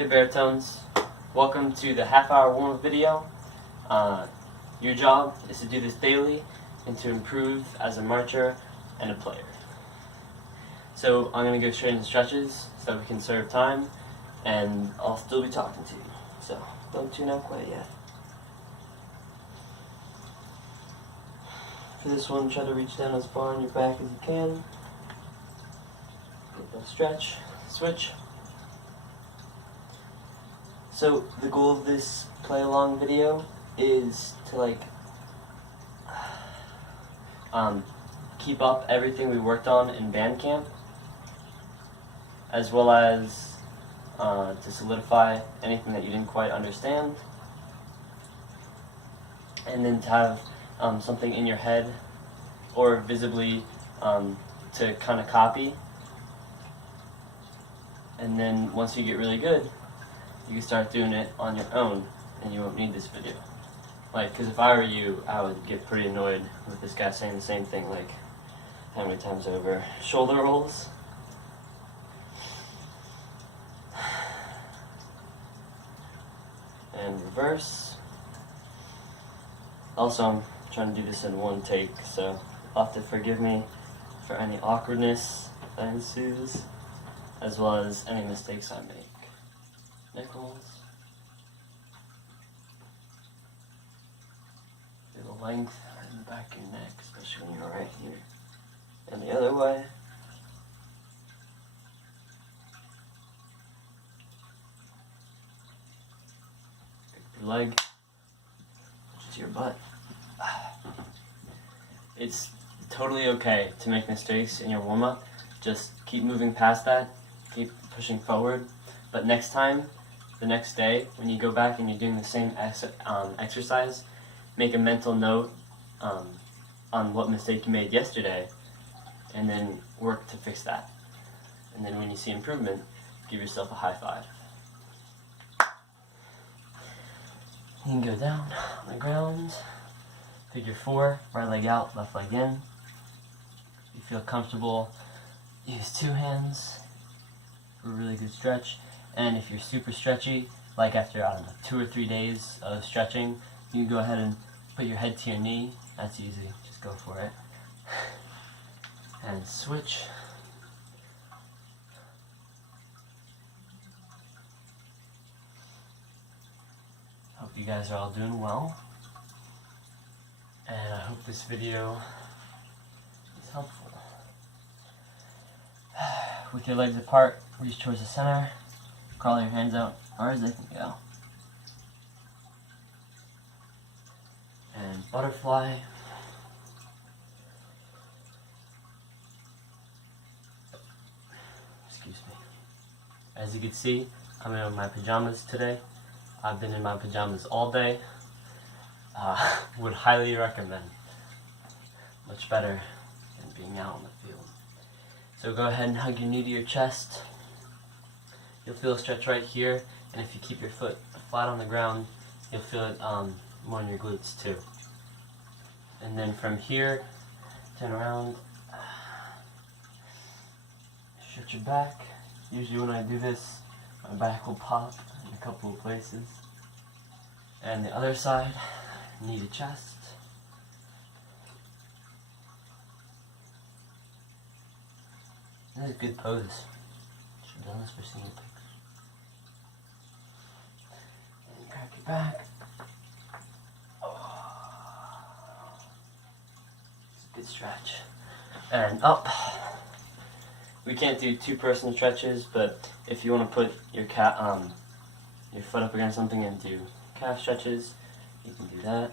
Hey Baritones, welcome to the half-hour warm-up video. Your job is to do this daily and to improve as a marcher and a player. So I'm going to go straight into stretches so we can serve time, and I'll still be talking to you. So don't tune out quite yet. For this one, try to reach down as far on your back as you can. Get that stretch, switch. So the goal of this play along video is to keep up everything we worked on in band camp, as well as to solidify anything that you didn't quite understand, and then to have something in your head or visibly to kind of copy. And then once you get really good, you can start doing it on your own, and you won't need this video. Because if I were you, I would get pretty annoyed with this guy saying the same thing, how many times over. Shoulder rolls. And reverse. Also, I'm trying to do this in one take, so you'll have to forgive me for any awkwardness that ensues, as well as any mistakes I make. Nickels. Feel the length in the back of your neck, especially when you're right here. And the other way. Pick your leg, push it to your butt. It's totally okay to make mistakes in your warm-up. Just keep moving past that, keep pushing forward. But next time, the next day, when you go back and you're doing the same exercise, make a mental note on what mistake you made yesterday, and then work to fix that. And then when you see improvement, give yourself a high five. You can go down on the ground, figure 4, right leg out, left leg in. If you feel comfortable, use 2 hands for a really good stretch. And if you're super stretchy, like after, 2 or 3 days of stretching, you can go ahead and put your head to your knee. That's easy, just go for it. And switch. Hope you guys are all doing well. And I hope this video is helpful. With your legs apart, reach towards the center. Crawl your hands out as far as they can go. And butterfly. Excuse me. As you can see, I'm in my pajamas today. I've been in my pajamas all day. Would highly recommend. Much better than being out on the field. So go ahead and hug your knee to your chest. You'll feel a stretch right here, and if you keep your foot flat on the ground, you'll feel it more in your glutes too. And then from here, turn around, stretch your back. Usually when I do this, my back will pop in a couple of places. And the other side, knee to chest. This is a good pose. Should have done this for senior pics. And crack your back. It's a good stretch. And up. We can't do 2-person stretches, but if you want to put your foot up against something and do calf stretches, you can do that.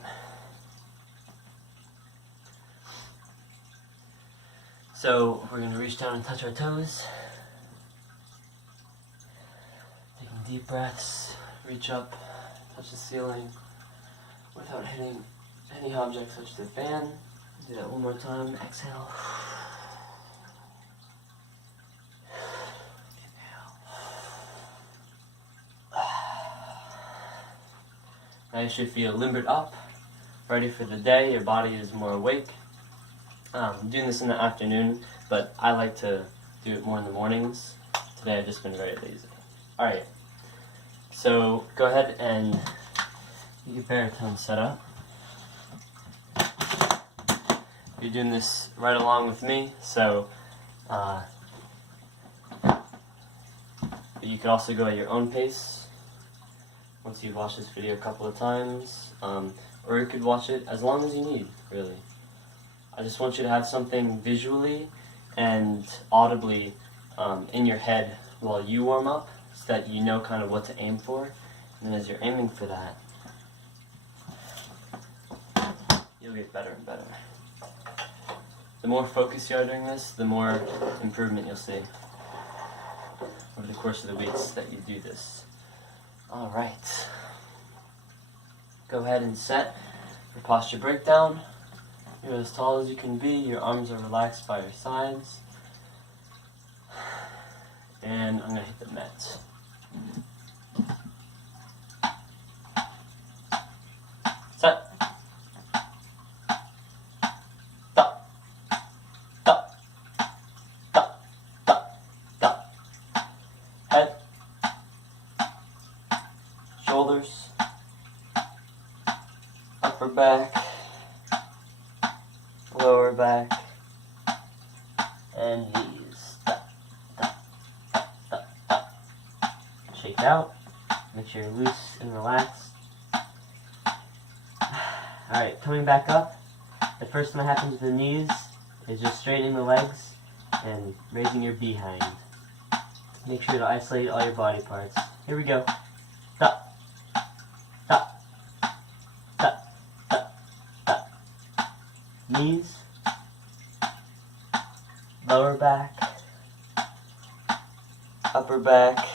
So we're going to reach down and touch our toes. Taking deep breaths, reach up, touch the ceiling without hitting any object such as the fan. Do that one more time. Exhale. Now you should feel limbered up, ready for the day. Your body is more awake. I'm doing this in the afternoon, but I like to do it more in the mornings. Today I've just been very lazy. Alright, So go ahead and get your baritone set up. You're doing this right along with me, so you could also go at your own pace once you've watched this video a couple of times, or you could watch it as long as you need, really. I just want you to have something visually and audibly in your head while you warm up, so that you know kind of what to aim for, and then as you're aiming for that, you'll get better and better. The more focused you are doing this, the more improvement you'll see over the course of the weeks that you do this. Alright. Go ahead and set your posture breakdown. You're as tall as you can be, your arms are relaxed by your sides. And I'm going to hit the Met. Set. Head, shoulders, upper back, lower back, and knees. Shake out. Make sure you're loose and relaxed. Alright, coming back up. The first thing that happens with the knees is just straightening the legs and raising your behind. Make sure to isolate all your body parts. Here we go. Da, da, da, da, da. Knees, lower back, upper back,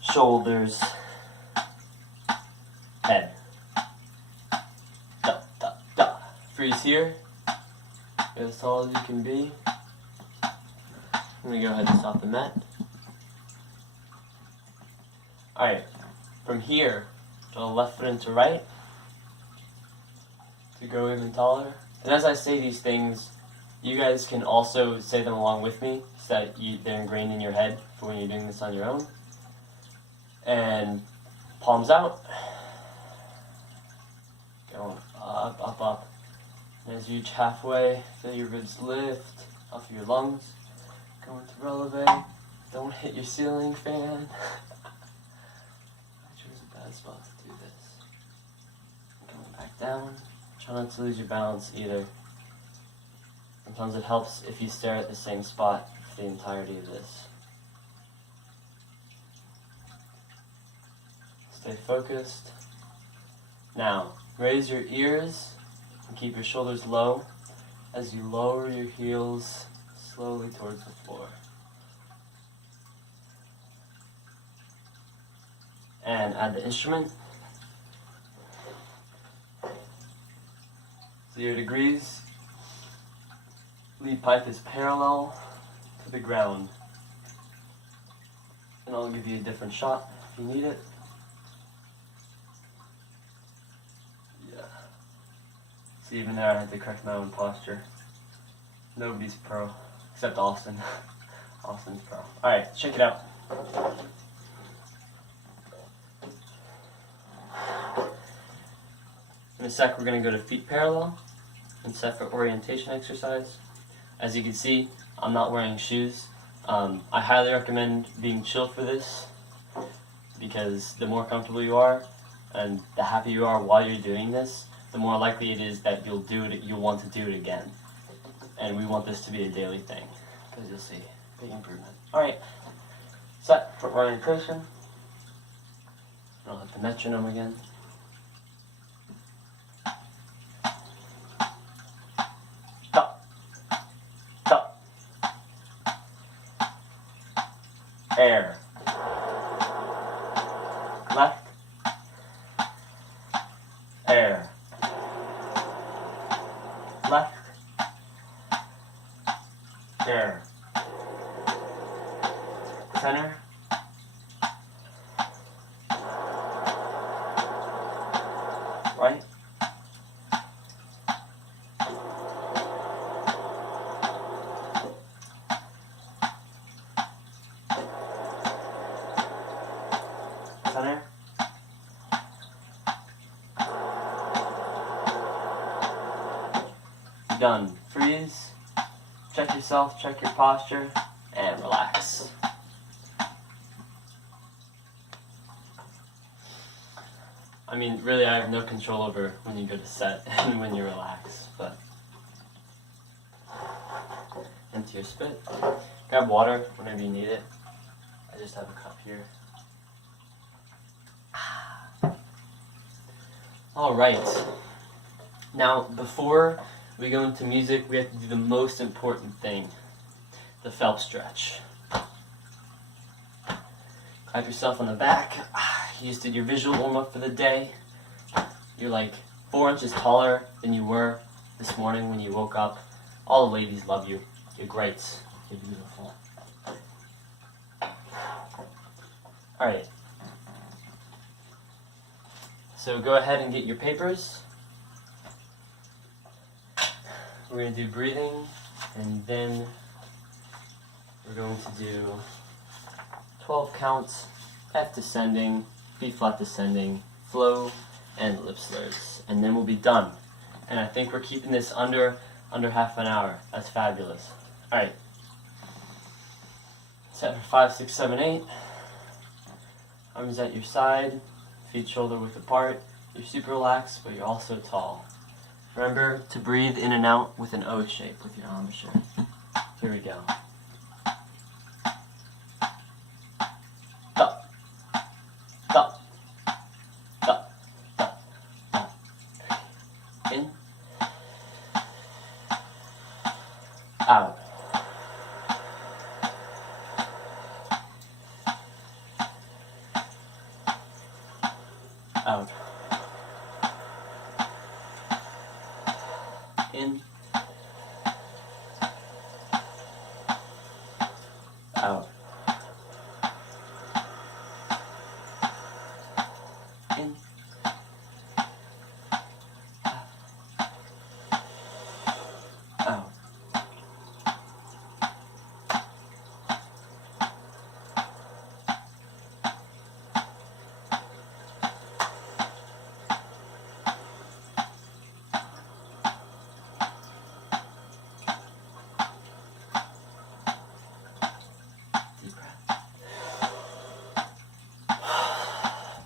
shoulders, head. Da, da, da. Freeze here. Get as tall as you can be. I'm going to go ahead and stop the mat. Alright, from here, draw left foot into right to go even taller. And as I say these things, you guys can also say them along with me so that they're ingrained in your head for when you're doing this on your own. And palms out. Going up, up, up. And as you reach halfway, feel your ribs lift off your lungs. Going to releve. Don't hit your ceiling fan. I chose a bad spot to do this. Going back down. Try not to lose your balance either. Sometimes it helps if you stare at the same spot for the entirety of this. Stay focused. Now, raise your ears and keep your shoulders low as you lower your heels slowly towards the floor. And add the instrument. 0 degrees. Lead pipe is parallel to the ground. And I'll give you a different shot if you need it. Yeah. See, even there I had to correct my own posture. Nobody's pro. Except Austin. Austin's pro. Alright, check it out. In a sec, we're going to go to feet parallel and set for orientation exercise. As you can see, I'm not wearing shoes. I highly recommend being chill for this because the more comfortable you are and the happier you are while you're doing this, the more likely it is that you'll want to do it again. And we want this to be a daily thing, because you'll see big improvement. Alright, set for orientation. I'll hit the metronome again. Stop. Stop. Air. Left. Air. Left. Air. Center. Right. center. Done. Freeze. Check yourself, check your posture, and relax. I mean, really, I have no control over when you go to set and when you relax, but empty your spit. Grab water whenever you need it. I just have a cup here. Alright. Now, before we go into music, we have to do the most important thing, the Phelps stretch. Clap yourself on the back. You just did your visual warm-up for the day. You're like 4 inches taller than you were this morning when you woke up. All the ladies love you. You're great. You're beautiful. Alright. So go ahead and get your papers. We're going to do breathing, and then we're going to do 12 counts, F descending, B flat descending, flow, and lip slurs. And then we'll be done. And I think we're keeping this under half an hour. That's fabulous. Alright. Set for 5, 6, 7, 8. Arms at your side, feet shoulder width apart. You're super relaxed, but you're also tall. Remember to breathe in and out with an O shape with your embouchure. Here we go. Da, da, da, da, da. In, out. Out. In, out, in, out,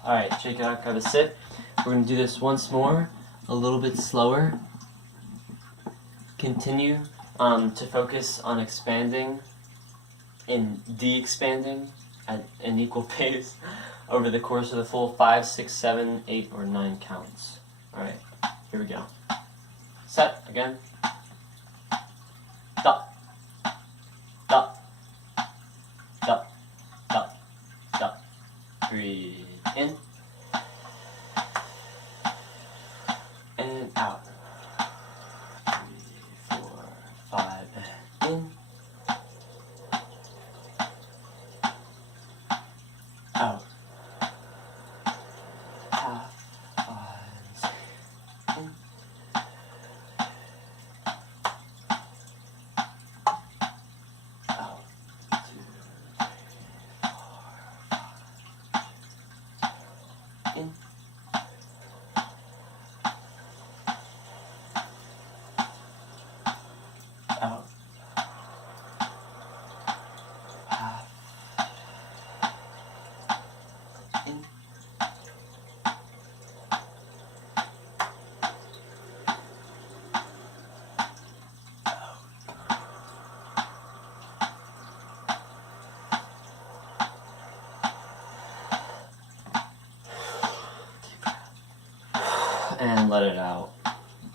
Alright, shake it out, grab a sip. We're going to do this once more, a little bit slower. Continue to focus on expanding and de-expanding at an equal pace over the course of the full 5, 6, 7, 8, or 9 counts. Alright, here we go. Set, again. Da, da, da, da, da. Breathe in and out. 3, 4, 5. In, out. Half, 5, in, out. 2, 3, 4, 5. In, out. Half. In, out. And let it out.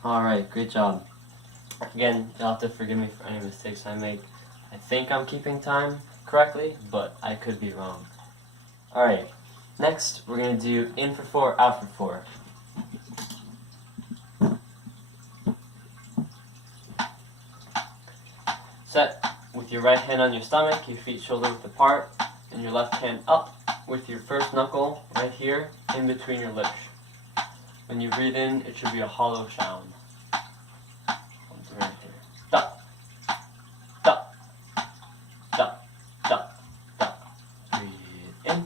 Alright, great job. Again, you'll have to forgive me for any mistakes I make. I think I'm keeping time correctly, but I could be wrong. Alright, next we're going to do in for 4, out for 4. Set with your right hand on your stomach, your feet shoulder width apart, and your left hand up with your first knuckle right here in between your lips. When you breathe in, it should be a hollow sound. Right here. Da, da, da, da, da. Breathe in,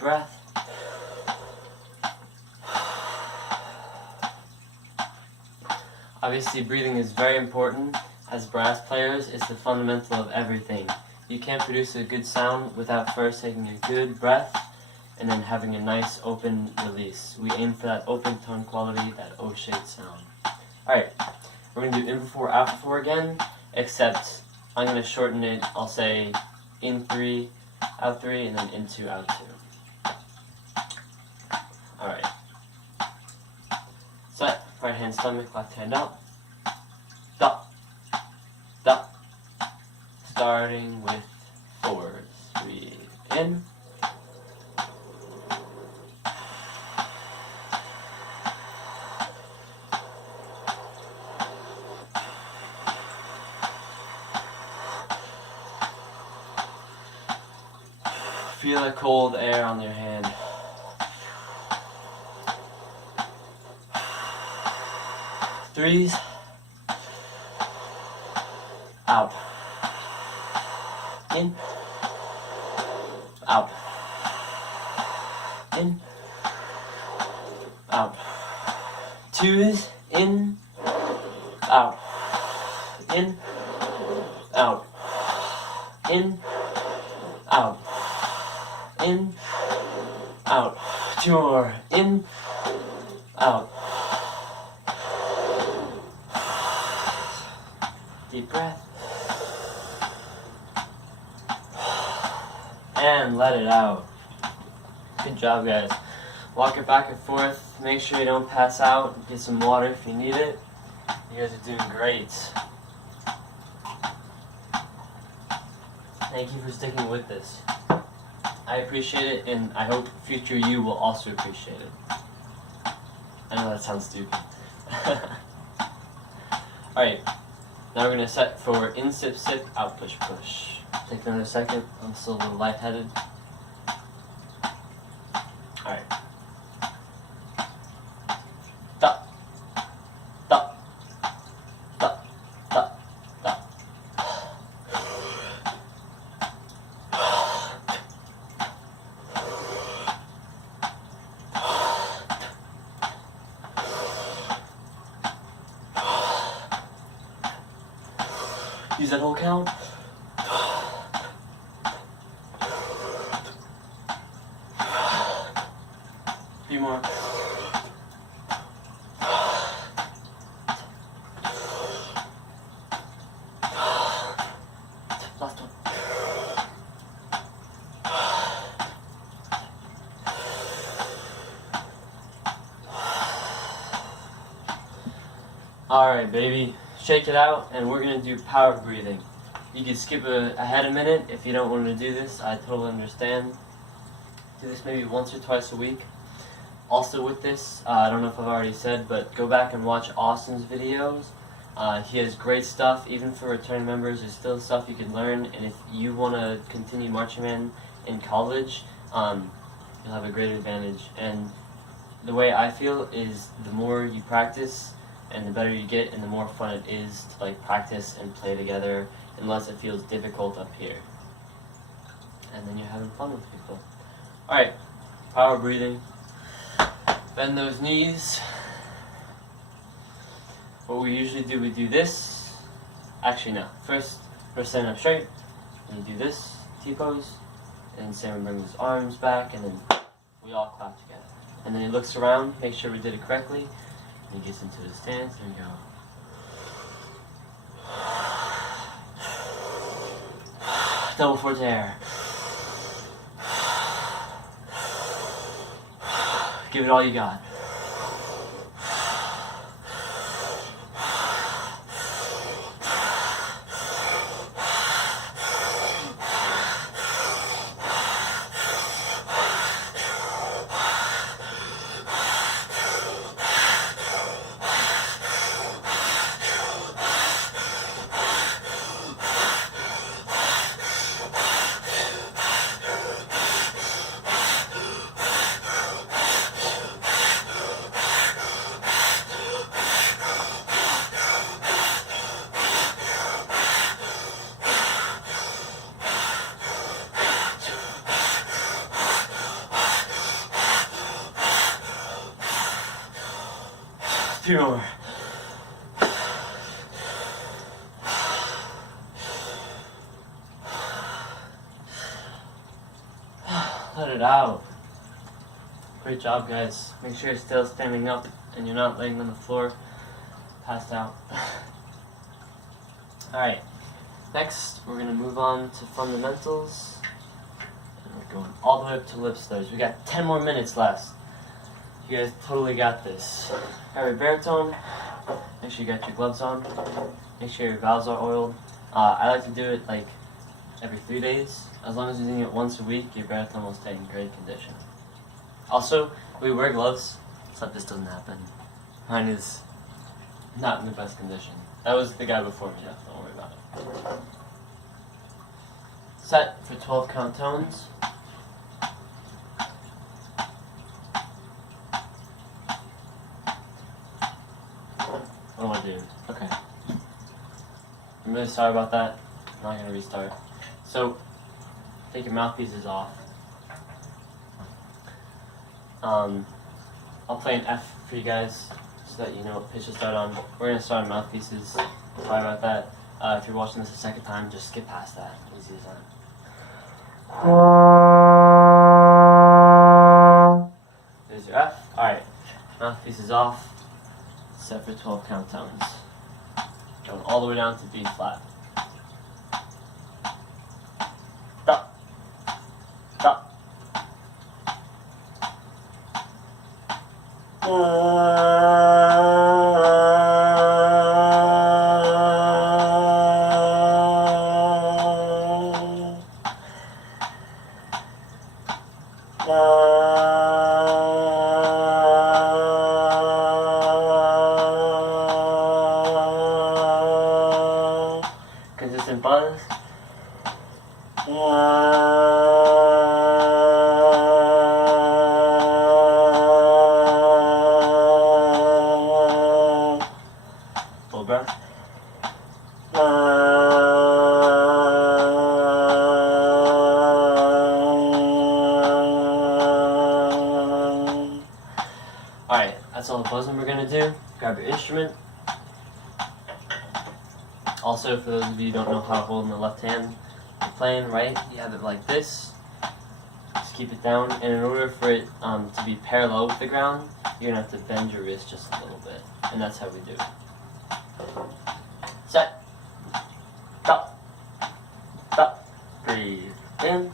breath. Obviously, breathing is very important. As brass players, it's the fundamental of everything. You can't produce a good sound without first taking a good breath and then having a nice open release. We aim for that open tone quality, that O-shaped sound. Alright, we're going to do in for 4, out for 4 again, except I'm going to shorten it. I'll say in 3, out 3, and then in 2, out 2. Alright. Set, right hand stomach, left hand out. Da, da. Starting with 4s. Breathe in. Feel the cold air on your hand. Threes. Out. In. Out. In. Out. 2s. In. Out. In. Out. In. Out. In. Out. 2 more. In. Out. Deep breath. And let it out. Good job, guys. Walk it back and forth. Make sure you don't pass out. Get some water if you need it. You guys are doing great. Thank you for sticking with this. I appreciate it, and I hope future you will also appreciate it. I know that sounds stupid. Alright. Now we're going to set for in, sip, sip, out, push, push. Take another second. I'm still a little lightheaded. Alright. Da. Da. Da. Da. Da. Use that whole count. 3 more. Last one. Alright, baby. Shake it out, and we're going to do power breathing. You can skip ahead a minute if you don't want to do this. I totally understand. Do this maybe once or twice a week. Also with this, I don't know if I've already said, but go back and watch Austin's videos. He has great stuff. Even for returning members, there's still stuff you can learn. And if you want to continue marching band in college, you'll have a great advantage. And the way I feel is the more you practice and the better you get, and the more fun it is to like practice and play together, unless it feels difficult up here. And then you're having fun with people. Alright, power breathing. Bend those knees. What we usually do, we do this. Actually no, first stand up straight, and you do this, T-pose, and Sam brings his arms back, and then we all clap together. And then he looks around, make sure we did it correctly, and he gets into the stance, and we go. Double forte air. Give it all you got. 2 more. Let it out. Great job, guys. Make sure you're still standing up and you're not laying on the floor, passed out. Alright, next we're going to move on to fundamentals. And we're going all the way up to lip slurs. We got 10 more minutes left. You guys totally got this. Alright, baritone. Make sure you got your gloves on. Make sure your valves are oiled. I like to do it like every 3 days. As long as you're doing it once a week, your baritone will stay in great condition. Also, we wear gloves so that this doesn't happen. Mine is not in the best condition. That was the guy before me, though. Don't worry about it. Set for 12 count tones. What do I do? Okay. I'm really sorry about that. I'm not gonna restart. So, take your mouthpieces off. I'll play an F for you guys so that you know what pitch to start on. We're gonna start on mouthpieces. Sorry about that. If you're watching this a second time, just skip past that. Easy as that. There's your F. Alright. Mouthpieces off. Set for 12 count tones. Going all the way down to B flat. Stop. Stop. Consistent buzz. Full breath. Alright, that's all the buzzing we're going to do. Grab your instrument. Also, for those of you who don't know how to hold in the left hand, you're playing, right? You have it like this. Just keep it down. And in order for it to be parallel with the ground, you're going to have to bend your wrist just a little bit. And that's how we do it. Set. Stop. Stop. Breathe in.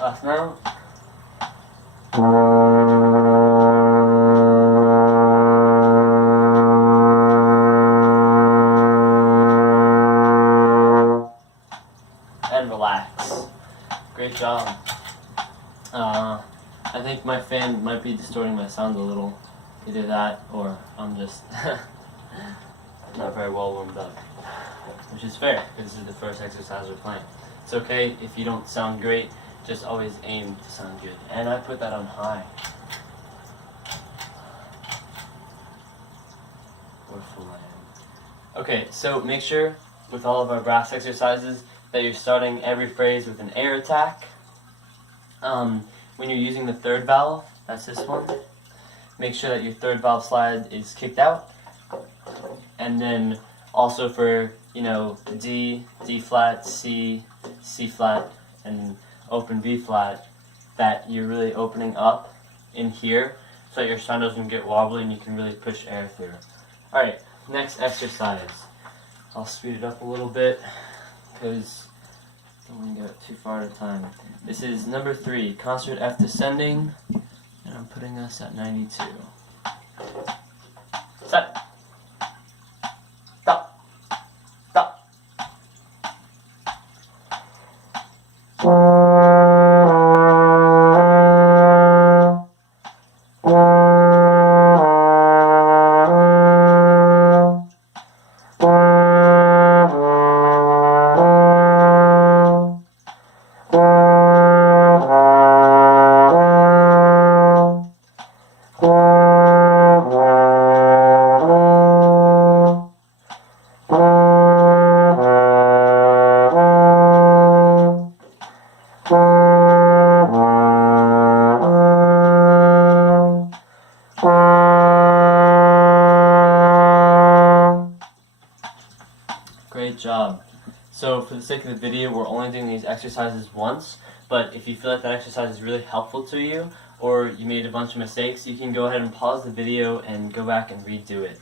Last note. And relax. Great job. I think my fan might be distorting my sound a little. Either that or I'm just not very well warmed up. Which is fair, because this is the first exercise we're playing. It's okay if you don't sound great, just always aim to sound good. And I put that on high. What a fool I am. Okay, so make sure with all of our brass exercises that you're starting every phrase with an air attack. When you're using the third valve, that's this one, make sure that your third valve slide is kicked out. And then also for, D, D flat, C, C flat, and open B flat, that you're really opening up in here so that your sound doesn't get wobbly and you can really push air through. Alright, next exercise. I'll speed it up a little bit because I don't want to go too far at a time. This is number 3, concert F descending, and I'm putting us at 92. Set. Stop. Stop. Great job. So for the sake of the video, we're only doing these exercises once, but if you feel like that exercise is really helpful to you, or you made a bunch of mistakes, you can go ahead and pause the video and go back and redo it.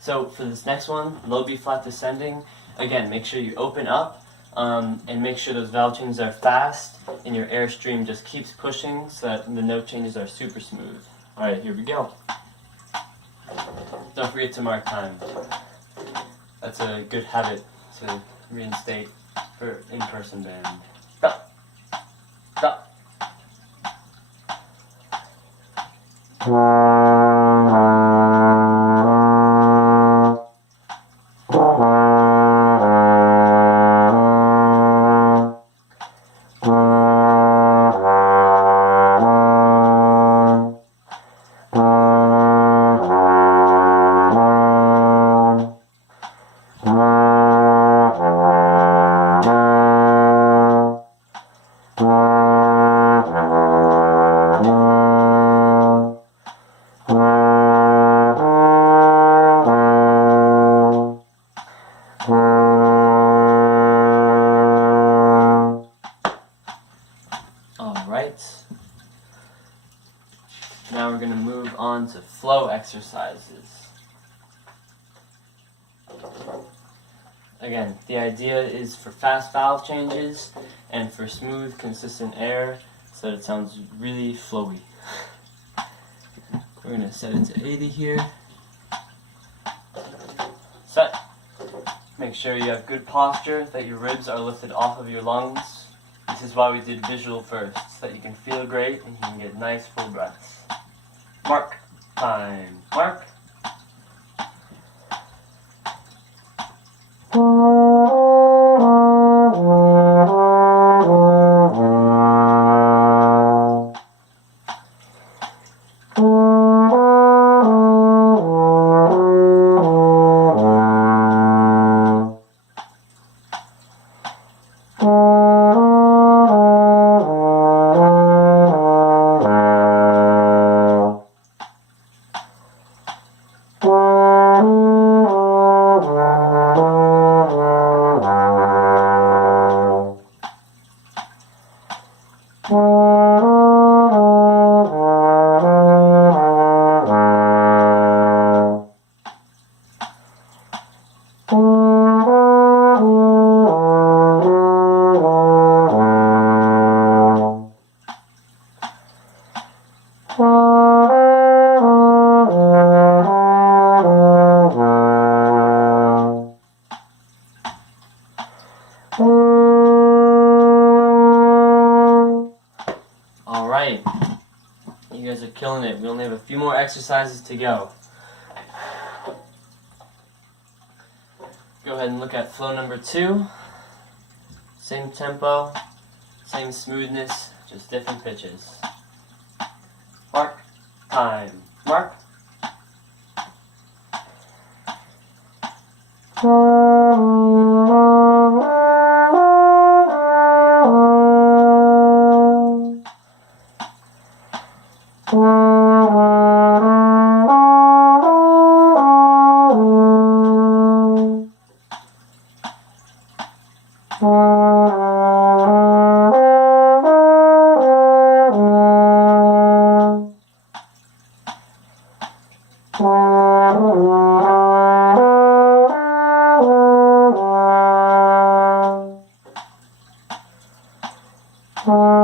So for this next one, low B flat descending, again, make sure you open up, and make sure those valve changes are fast, and your airstream just keeps pushing so that the note changes are super smooth. Alright, here we go. Don't forget to mark time. That's a good habit to reinstate for in-person band. Stop. Stop. Alright, now we're going to move on to flow exercises. Again, the idea is for fast valve changes and for smooth, consistent air so that it sounds really flowy. We're going to set it to 80 here. Set. Make sure you have good posture, that your ribs are lifted off of your lungs. This is why we did visual first, so that you can feel great and you can get nice full breaths. Mark. Time. Mark. Alright, you guys are killing it. We only have a few more exercises to go. Go ahead and look at flow number 2. Same tempo, same smoothness, just different pitches. Mark. Time. Mark. Oh.